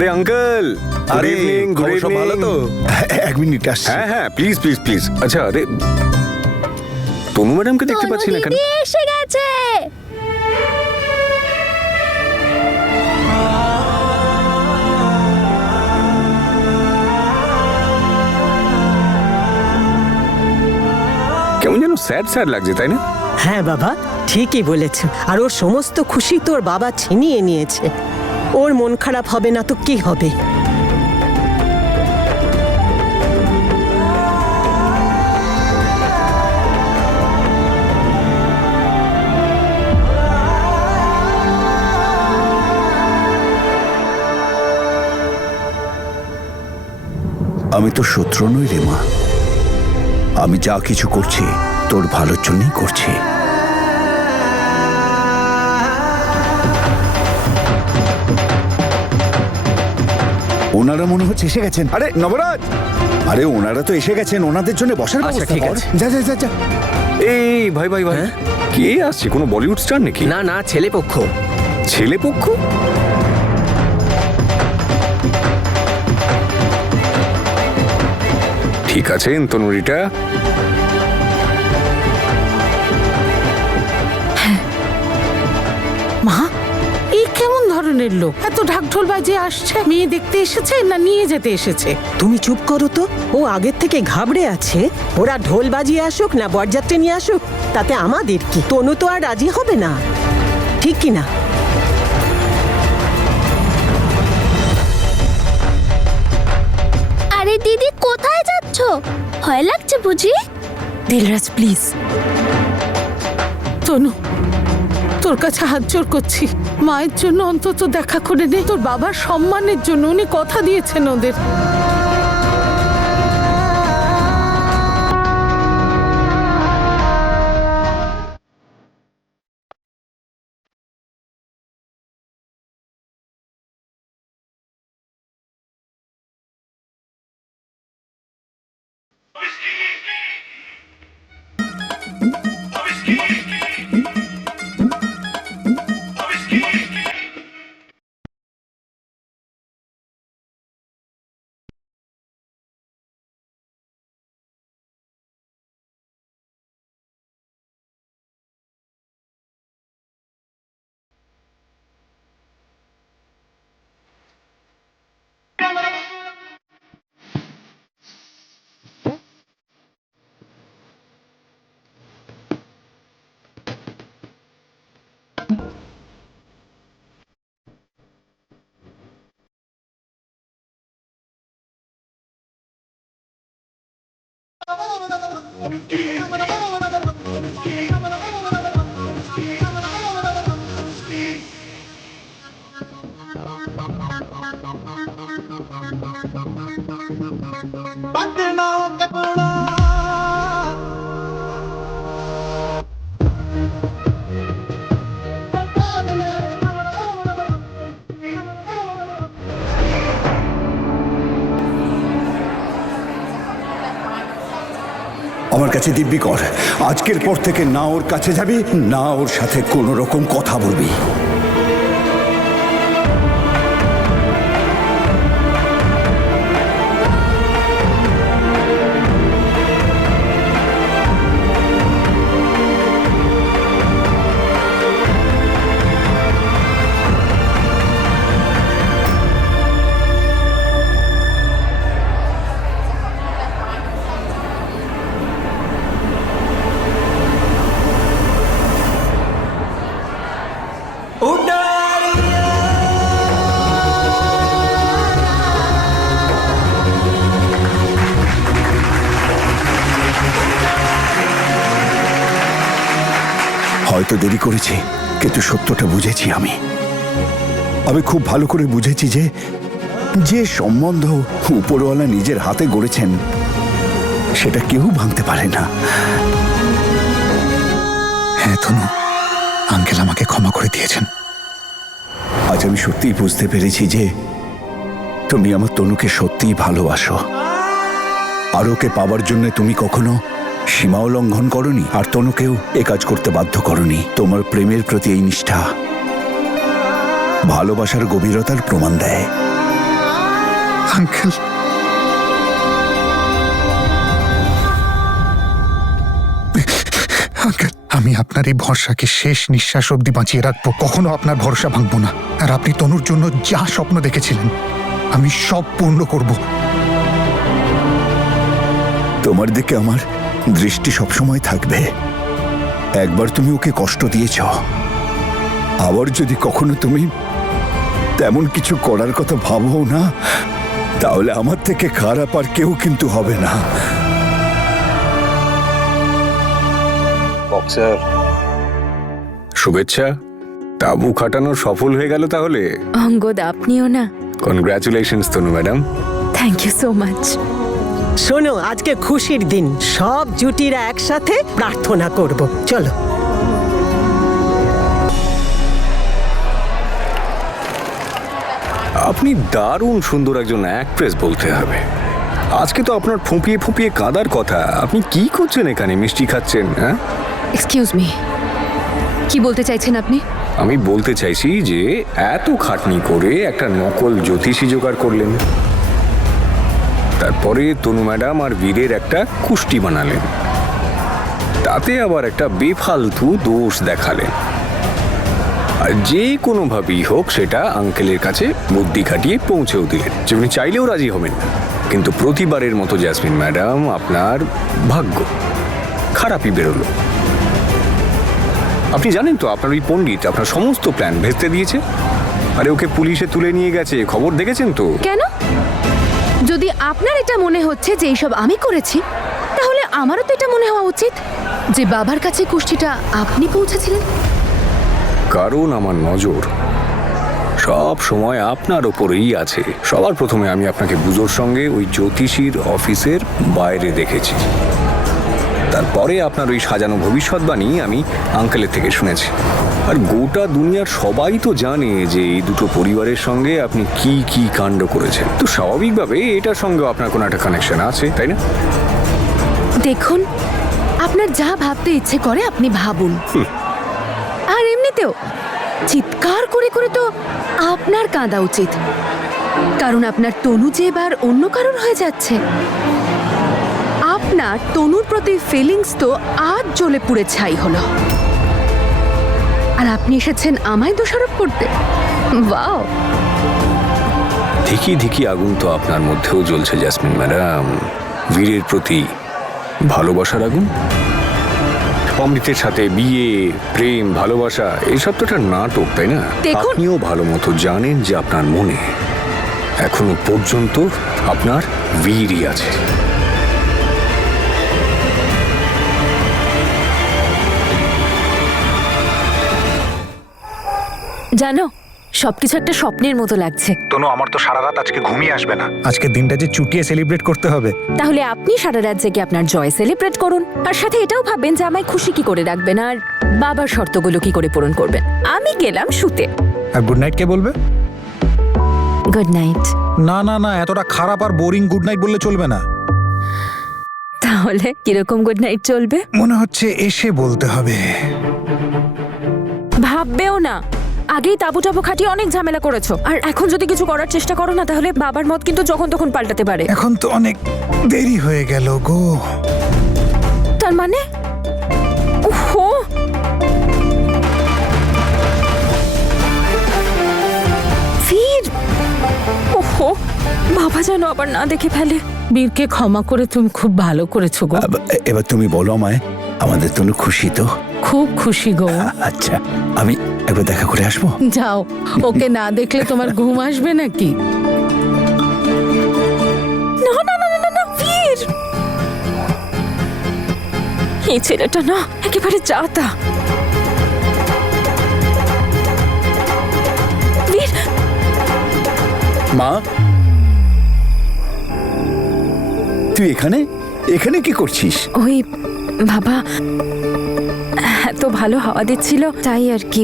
আরে uncle, good evening. Good evening. ভালো তো? এক মিনিট আসছি। হ্যাঁ হ্যাঁ, প্লিজ প্লিজ প্লিজ। আচ্ছা, আরে তনু ম্যাডামকে দেখতে পাচ্ছি না কেন? দিদি এসে গেছে। কেমন যেন স্যাড স্যাড লাগছে, তাই না? হ্যাঁ বাবা, ঠিকই বলেছ। আর ওর সমস্ত খুশি তোর বাবা ছিনিয়ে নিয়েছে। ওর মন খারাপ হবে না তো কি হবে? আমি তো শত্রু নই রে মা। আমি যা কিছু করছি তোর ভালোর জন্যই করছি। ওনারা মনে হচ্ছে এসে গেছেন। আরে নবরাজ, আরে ওনারা তো এসে গেছেন, ওনাদের জন্য বসার আচ্ছা, ব্যবস্থা ঠিক কর। আছে। যা যা যা যা। এই ভাই ভাই ভাই, কে আসছে? কোনো বলিউড স্টার নাকি? না না, ছেলে পক্ষ। ছেলে পক্ষ? ঠিক আছে তনুরিটা। মা, এই কেমন ধরনের লোক? এত ঢাকঢোল বাজিয়ে আসছে। মেয়ে দেখতে এসেছে না নিয়ে যেতে এসেছে? তুমি চুপ করো তো। ও আগের থেকে ঘাবড়ে আছে। ওরা ঢোল বাজিয়ে আসুক না বরযাত্রী নিয়ে আসুক, তাতে আমাদের কি? তনু তো আর রাজি হবে না, ঠিক কি না? আরে দিদি, কোথায় যাচ্ছ? ভয় লাগছে বুঝি? দিলরাজ প্লিজ। তনু, তোর কাছে হাত জোর করছি, মায়ের জন্য অন্তত দেখা করে নে। তোর বাবার সম্মানের জন্য উনি কথা দিয়েছেন ওদের। আমার কাছে দিব্যি কর, আজকের পর থেকে না ওর কাছে যাবি না ওর সাথে কোনো রকম কথা বলবি। হয়তো দেরি করেছি, কিন্তু সত্যটা বুঝেছি। আমি খুব ভালো করে বুঝেছি যে সম্বন্ধ উপরওয়ালা নিজের হাতে গড়েছেন সেটা কেউ ভাঙতে পারে না। হ্যাঁ তনু, আঙ্কেল আমাকে ক্ষমা করে দিয়েছেন। আজ আমি সত্যিই বুঝতে পেরেছি যে তুমি আমার তনুকে সত্যিই ভালোবাসো, আর ওকে পাওয়ার জন্য তুমি কখনো সীমাও লঙ্ঘন করনি, আর তনুকেও এ কাজ করতে বাধ্য করনি। তোমার প্রেমের প্রতি এই নিষ্ঠা ভালোবাসার গভীরতার প্রমাণ দেয়। আঙ্কেল আঙ্কেল, আমি আপনার এই ভরসাকে শেষ নিঃশ্বাস অবধি বাঁচিয়ে রাখবো। কখনো আপনার ভরসা ভাঙবো না। আর আপনি তনুর জন্য যা স্বপ্ন দেখেছিলেন আমি সব পূর্ণ করব। তোমার দিকে আমার দৃষ্টি সবসময় থাকবে। একবার তুমি ওকে কষ্ট দিয়েছ, আবার যদি কখনো তুমি তেমন কিছু করার কথা ভাবো না, তাহলে আমার থেকে খারাপ আর কেউ কিন্তু হবে না। বক্সার, শুভেচ্ছা। তাবু খাটানো সফল হয়ে গেল তাহলে। অঙ্গদ, আপনিও না? Congratulations Tanu madam. Thank you so much. শোনো, আজকে খুশির দিন, সব জুটিরা একসাথে প্রার্থনা করব। চলো। আপনি দারুণ সুন্দর একজন অ্যাক্ট্রেস বলতে হবে। আজকে তো আপনার ফুঁপিয়ে ফুঁপিয়ে কাঁদার কথা। আপনি কি করছেন এখানে? মিষ্টি খাচ্ছেন? হ্যাঁ, এক্সকিউজ মি, কি বলতে চাইছেন আপনি? আমি বলতে চাইছি যে এত খাটনি করে একটা নকল জ্যোতিষী জোগাড় করলেন, তারপরে তনু ম্যাডাম আর বীরের একটা কুষ্টি বানালেন, তাতে আবার একটা বেফালতু দোষ দেখালেন, আর যে কোনোভাবেই হোক সেটা আঙ্কেলের কাছে বুদ্ধি খাটিয়ে পৌঁছেও দিলেন, যে উনি চাইলেও রাজি হবেন না। কিন্তু প্রতিবারের মতো জ্যাসমিন ম্যাডাম, আপনার ভাগ্য খারাপই বেরোলো। আপনি জানেন তো, আপনার ওই পণ্ডিত আপনার সমস্ত প্ল্যান ভেস্তে দিয়েছে। আরে ওকে পুলিশে তুলে নিয়ে গেছে, খবর দেখেছেন তো? কেন? যদি আপনার এটা মনে হচ্ছে যে এইসব আমি করেছি, তাহলে আমারও তো এটা মনে হওয়া উচিত যে বাবার কাছে কুষ্টিটা আপনি পৌঁছেছিলেন। কারণ আমার নজর সব সময় আপনার ওপরেই আছে। সবার প্রথমে আমি আপনাকে বুজোর সঙ্গে ওই জ্যোতিষীর অফিসের বাইরে দেখেছি, তারপরে আপনার ওই সাজানো ভবিষ্যৎবাণী আমি আঙ্কেলের থেকে শুনেছি। আর গোটা দুনিয়ার সবাই তো জানে যে এই দুটো পরিবারের সঙ্গে আপনি কি কি কাণ্ড করেছেন। তো স্বাভাবিকভাবে এটার সঙ্গে আপনার কোনো একটা কানেকশন আছে, তাই না? দেখুন, আপনার যা ভাবতে ইচ্ছে করে আপনি ভাবুন। আর এমনিতেও চিৎকার করে করে তো আপনার কাঁদা উচিত, কারণ আপনার তনু যে এবার অন্য কারণ হয়ে যাচ্ছে। আপনার তনুর প্রতি ফিলিংস তো আজ জ্বলে পুড়ে ছাই হলো, আর আপনি এসেছেন আমায় দোষারোপ করতে। ওয়াও! ধিকি ধিকি আগুন তো আপনার মধ্যেও জ্বলছে জ্যাসমিন ম্যাডাম। বীরের প্রতি ভালোবাসার আগুন। অমৃতের সাথে বিয়ে, প্রেম, ভালোবাসা, এইসব তো একটা নাটক, তাই না? দেখুন, আপনিও ভালো মতো জানেন যে আপনার মনে এখনো পর্যন্ত আপনার বীরই আছে। জানো, সবকিছু একটা স্বপ্নের মতো লাগছে। তনু, আমার তো সারা রাত আজকে ঘুমিয়ে আসবে না। আজকে দিনটা যে চুটিয়ে সেলিব্রেট করতে হবে। তাহলে আপনি সারা রাত জেগে আপনার জয় সেলিব্রেট করুন, আর সাথে এটাও ভাববেন যে আমায় খুশি কি করে রাখবেন আর বাবার শর্তগুলো কি করে পূরণ করবেন। আমি গেলাম শুতে। আর গুড নাইট কে বলবে? Good night. না না না, এতটা খারাপ আর বোরিং গুড নাইট বললে চলবে না। তাহলে কিরকম গুড নাইট চলবে? মনে হচ্ছে এসে বলতে হবে। ভাববেও না, আগেই তাবু টাবু খাটিয়ে অনেক ঝামেলা করেছো, আর এখন যদি কিছু করার চেষ্টা করো না, তাহলে বাবার মত কিন্তু যখন তখন পাল্টাতে পারে। এখন তো অনেক দেরি হয়ে গেল গো। তার মানে? ওহো, ফির! ওহো, বাবা যেন আবার না দেখে ফেলে। বীরকে ক্ষমা করে তুমি খুব ভালো করেছো গো। এবার তুমি বলো আমায়, আমাদের তনু খুশি তো? খুব খুশি গো। আচ্ছা, আমি একবার দেখা করে আসবো। যাও, ওকে না দেখলে তোমার ঘুম আসবে নাকি? না না না না না, বীর! এই ছেলেটা না একেবারে জাতা। বীর! মা, তুই এখানে এখানে কি করছিস? ওই বাবা, এত ভালো হাওয়া দিচ্ছিল তাই আর কি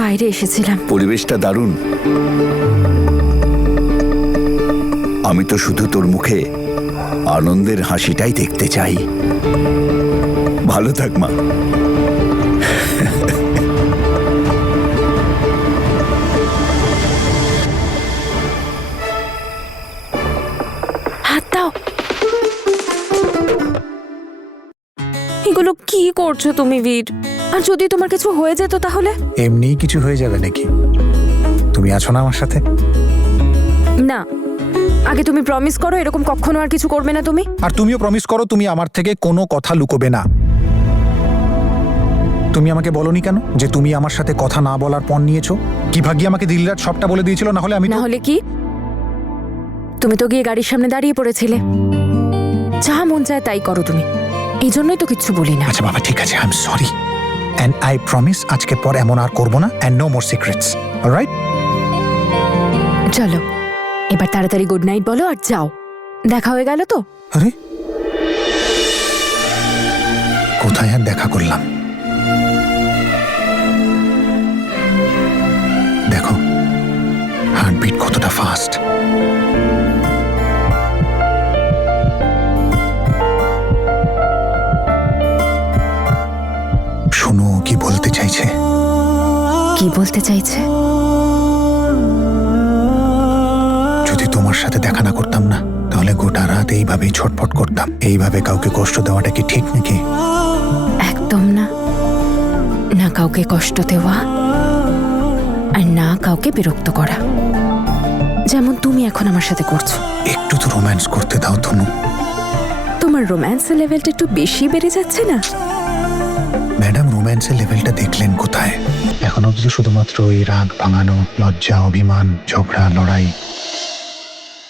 বাইরে এসেছিলাম। পরিবেশটা দারুণ। আমি তো শুধু তোর মুখে আনন্দের হাসিটাই দেখতে চাই। ভালো থাক মা। এগুলো কি করছো তুমি বীর? আর যদি তোমার কিছু হয়ে যেত তাহলে? এমনিই কিছু হয়ে যাবে নাকি? তুমি আছো না আমার সাথে? না, আগে তুমি প্রমিস করো এরকম কখনো আর কিছু করবে না তুমি। আর তুমিও প্রমিস করো তুমি আমার থেকে কোনো কথা লুকোবে না। তুমি আমাকে বলনি কেন যে তুমি আমার সাথে কথা না বলার পণ নিয়েছো? কি ভাগ্যি আমাকে দিল রাত সবটা বলে দিয়েছিল, না হলে আমি না হলে কি? তুমি তো গিয়ে গাড়ির সামনে দাঁড়িয়ে পড়েছিলে। যা মন চায় তাই করো তুমি, এই জন্যই তো কিচ্ছু বলি না। আচ্ছা বাবা ঠিক আছে, I am sorry and I promise আজকের পর এমন আর করবো না and no more secrets, alright? চলো এবার তাড়াতাড়ি গুড নাইট বলো আর যাও। দেখা হয়ে গেল তো? আরে কোথায় আর দেখা করলাম? দেখো হার্টবিট কতটা ফাস্ট। শোনো কি বলতে চাইছে। কি বলতে চাইছে? যদি তোমার সাথে দেখা না করতাম না তাহলে গোটা রাত এইভাবেই ছটফট করতাম। এইভাবে কাউকে কষ্ট দেওয়াটা কি ঠিক নাকি? একদম না, না কাউকে কষ্ট দেওয়া আর না কাউকে বিরক্ত করা, যেমন তুমি এখন আমার সাথে করছো। একটু তো রোম্যান্স করতে দাও তনু। তোমার রোম্যান্সের লেভেলটা একটু বেশি বেড়ে যাচ্ছে না? ম্যাডাম রোম্যান্সের লেভেলটা দেখলেন কোথায়? এখন অবধি শুধুমাত্র ওই রাগ ভাঙানো, লজ্জা, অভিমান, ঝগড়া, লড়াই,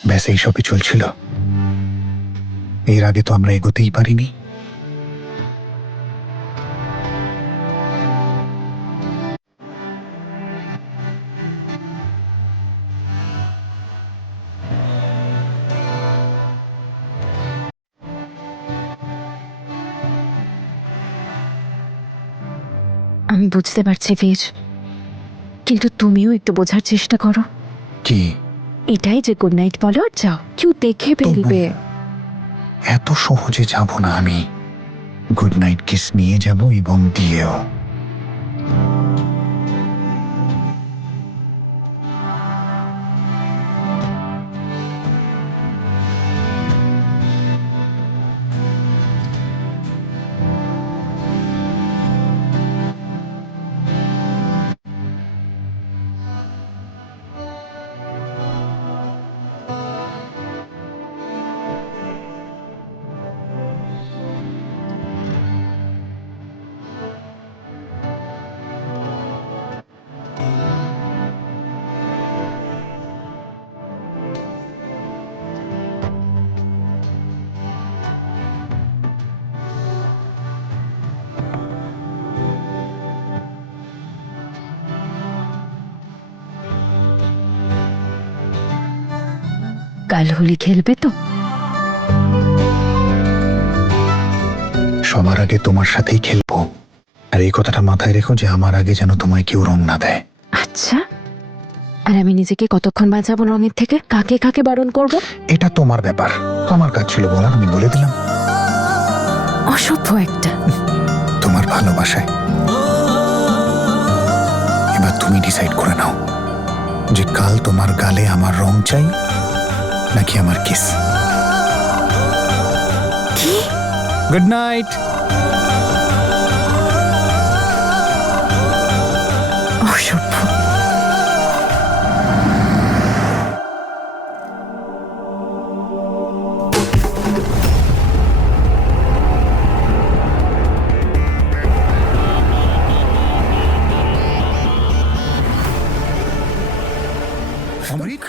ব্যাস এইসবই চলছিল। এর আগে তো আমরা এগোতেই পারিনি। আমি বুঝতে পারছি বীর, কিন্তু তুমিও একটু বোঝার চেষ্টা করো। কি? এটাই যে গুড নাইট বলো আর যাও, কেউ দেখে ফেলবে। এত সহজে যাব না আমি। গুড নাইট কিস নিয়ে যাব এবং দিয়েও। কাল হোলি খেলবে তো? সবার আগে তোমার সাথেই খেলবো। আর এই কথাটা মাথায় রেখো যে আমার আগে যেন তোমায় কেউ রং না দেয়। আচ্ছা, আর আমি নিজেকে কতক্ষণ বাঁচাবো রঙের থেকে? কাকে কাকে বারণ করব? এটা তোমার ব্যাপার, আমার কাজ ছিল বলা, আমি বলে দিলাম। অসভ্য একটা। তোমার ভালোবাসায় এবার তুমি ডিসাইড করে নাও যে কাল তোমার গালে আমার রং চাই নাকি আমার কিস। কি? Good night. অসভ্য। অমরিক